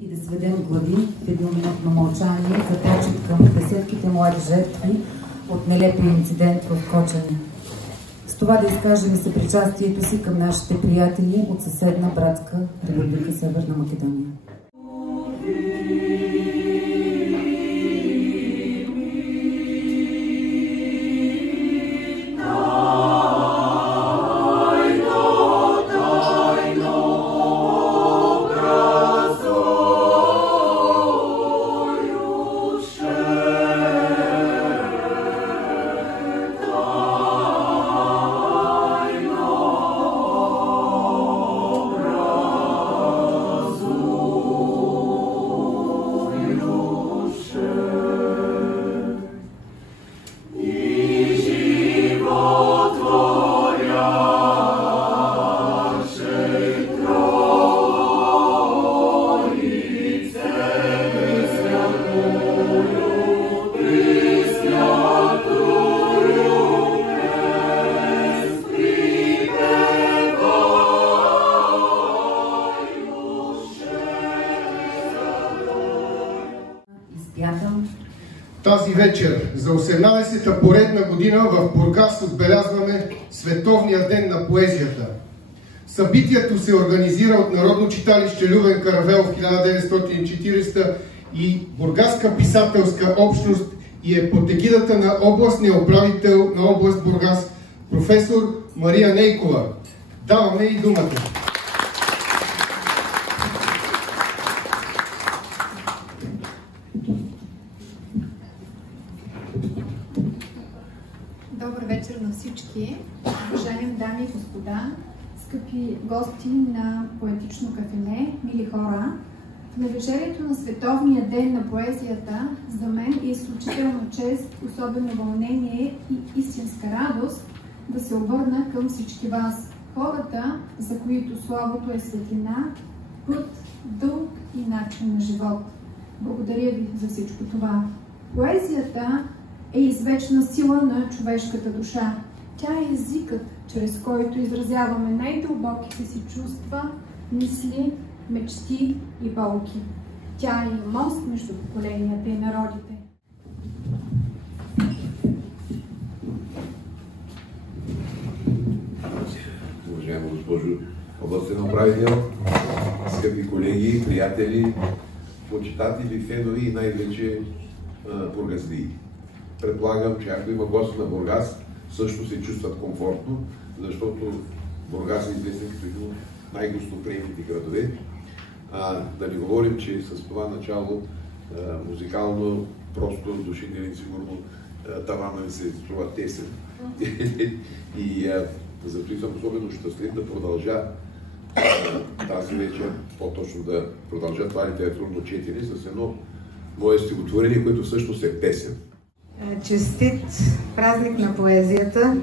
и да сведем глави в едноминутно мълчание за почет към десетките млади жертви от нелепия инцидент в Кочани. С това да изкажем съпричастието си към нашите приятели от съседна братска република Северна Македония. Тази вечер за 18-та поредна година в Бургас отбелязваме Световния ден на поезията. Събитието се организира от Народно читалище Любен Каравелов в 1940 и Бургаска писателска общност и е под егидата на областния управител на област Бургас, професор Мария Нейкова. Даваме и думата. Добър вечер на всички, уважаеми дами и господа, скъпи гости на Поетично кафене, мили хора. В навечерието на Световния ден на поезията за мен е изключително чест, особено вълнение и истинска радост да се обърна към всички вас, хората, за които словото е светлина, път, дълг и начин на живот. Благодаря ви за всичко това. Поезията е извечна сила на човешката душа. Тя е езикът, чрез който изразяваме най-дълбоките си чувства, мисли, мечти и болки. Тя е мост между поколенията и народите. Уважаема госпожо областен управител, скъпи колеги, приятели, почитатели, фенове и най-вече бургазлии. Предполагам, че ако има гости на Бургас, също се чувстват комфортно, защото Бургас е известен като един от най-гостоприемните градове. Да не говорим, че с това начало музикално просто душите ни сигурно тавана ми се струва тесен. И затова съм особено щастлив да продължа тази вечер, по-точно да продължа това литературно четене с едно мое стихотворение, което всъщност е песен. Честит празник на поезията!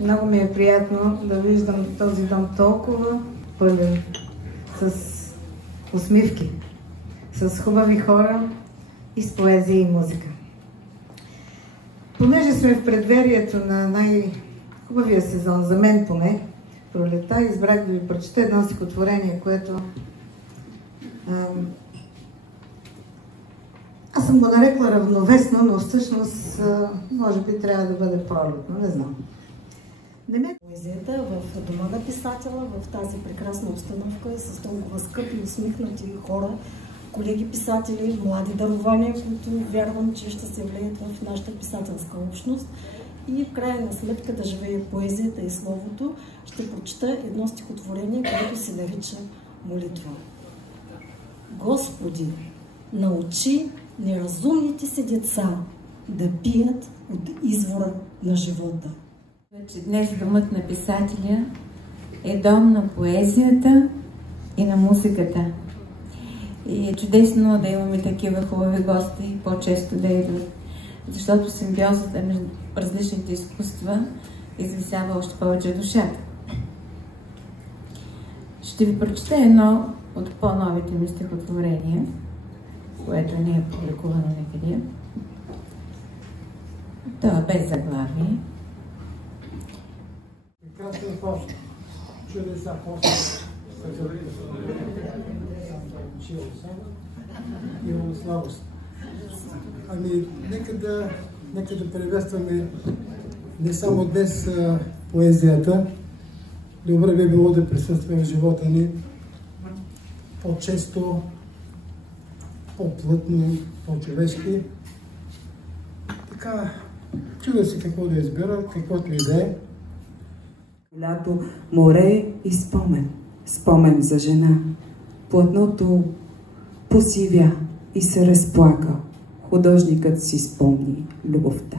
Много ми е приятно да виждам този дом толкова пълен, с усмивки, с хубави хора и с поезия и музика. Понеже сме в предверието на най-хубавия сезон, за мен поне, пролета, избрах да ви прочета едно стихотворение, което аз съм го нарекла равновесно, но всъщност може би трябва да бъде пролетно, не знам. Поезията в дома на писателя, в тази прекрасна обстановка, с толкова скъпи, усмихнати хора, колеги писатели, млади дарования, които вярвам, че ще се влеят в нашата писателска общност. И в крайна сметка да живее поезията и словото, ще прочета едно стихотворение, което се нарича молитва. Господи, научи неразумните си деца да пият от извора на живота. Днес домът на писателя е дом на поезията и на музиката. И е чудесно да имаме такива хубави гости, по-често да идват, защото симбиозата между различните изкуства извисява още повече душата. Ще ви прочета едно от по-новите ми стихотворения, което не е публикувано някъде. Това е без заглавие. Прекрасен пост, чудеса пост. чил само. Имам слабост. Ами, нека да приветстваме не само днес поезията. Добре би било да присъстваме в живота ни по-често, по-плътно, по-човешки. Така, чуда си какво да избера, каквото и да е. Лято, море и спомен. Спомен за жена. Платното посивя и се разплака. Художникът си спомни любовта.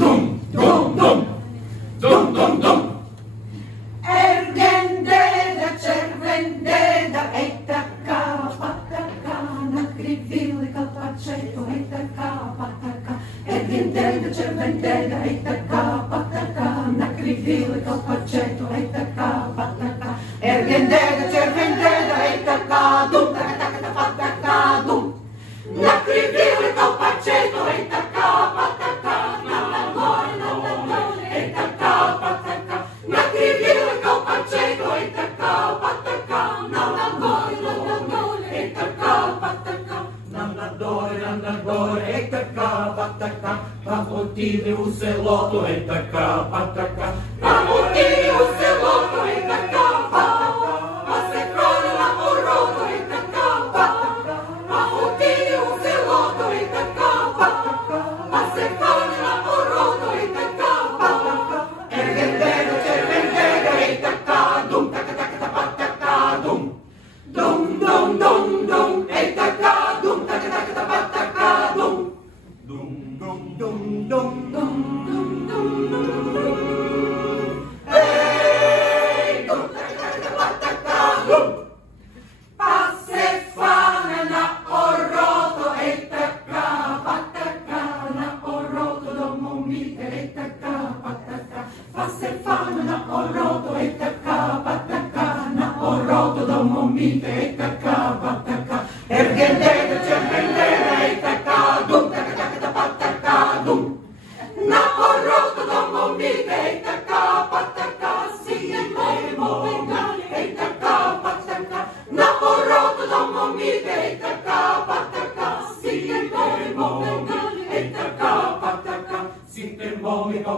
Dum, dum, dum, dum, dum, dum. Ерген деда, червен деда, ей така, патака, накривили кълпачето, ей така, патака. Ерген деда, червен деда, ей така, патака, накривили кълпачето, ей така, патака. Ерген деда, червен деда, ей така, дум, така, патака, дум. Накривили кълпачето, ей така, патака, нагоре, ей така, патака. Накривили кълпачето, ей така, патака, нагоре, ей така, патака, нагоре, ей така, патака. Пак отиде у селото, ей така, патака. Пак отиде у селото, ей така, патака. Па се хвана на ороdo, ей така, патака. Пак отиде у селото, ей така, патака. Па се хвана на ороdo, ей така, патака. Ерген деда, червен деда, ей така, дум, така, така, патака, дум. Дум, дум, дум, дум, ей така, дум, така, така, патака, дум. Dum dum dum dum dum dum dum dum. Hey, dum taka dum. Passe fana na oroto, hey taka pataka na oroto do momite, hey taka pataka. Passe fana na oroto, hey taka pataka na oroto do momite, hey taka pataka. Ergen dedo, червен деда, hey taka dum. Na oroto do momite, ej taka, pataka, sijemo bengali, ej taka, pataka. Na oroto do momite, ej taka, pataka, sijemo bengali, ej taka, pataka. Sijemo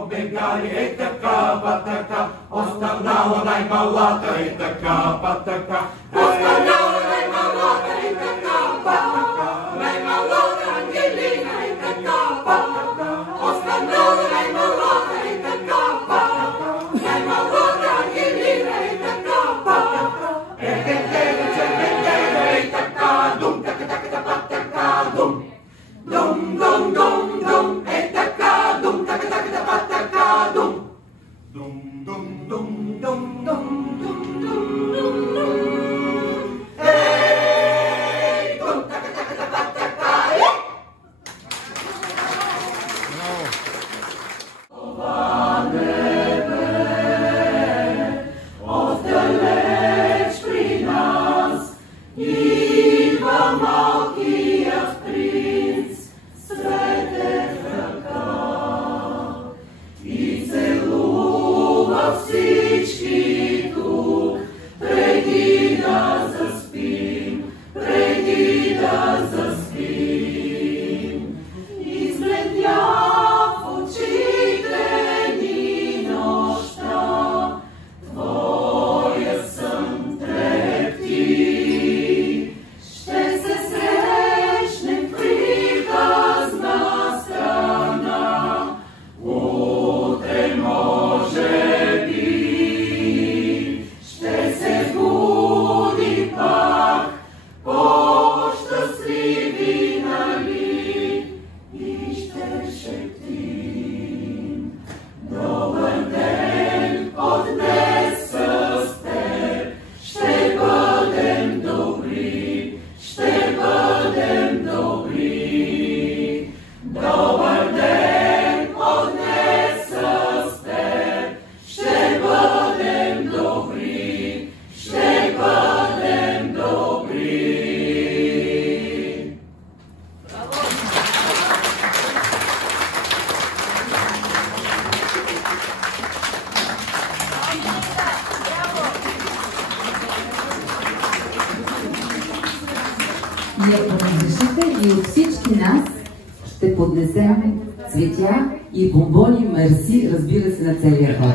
bengali, ej така, pataka. Останала най-малата, ей така, pataka. Останала най-малата, ей така, pataka. Най-малата Ангелина, ей така, pataka. Останала най-малата, ей така, pataka. Най-малата Ангелина, ей така, pataka. Ерген деда, червен деда, ей така, дум, така, така, патака, дум. Дум, дум, дум, дум, ей така, дум, така, така, патака, дум. Dum dum dum dum dum dum dum dum. разрешите и от всички нас ще поднесем цветя и бомбони мерси, разбира се, на целия ход.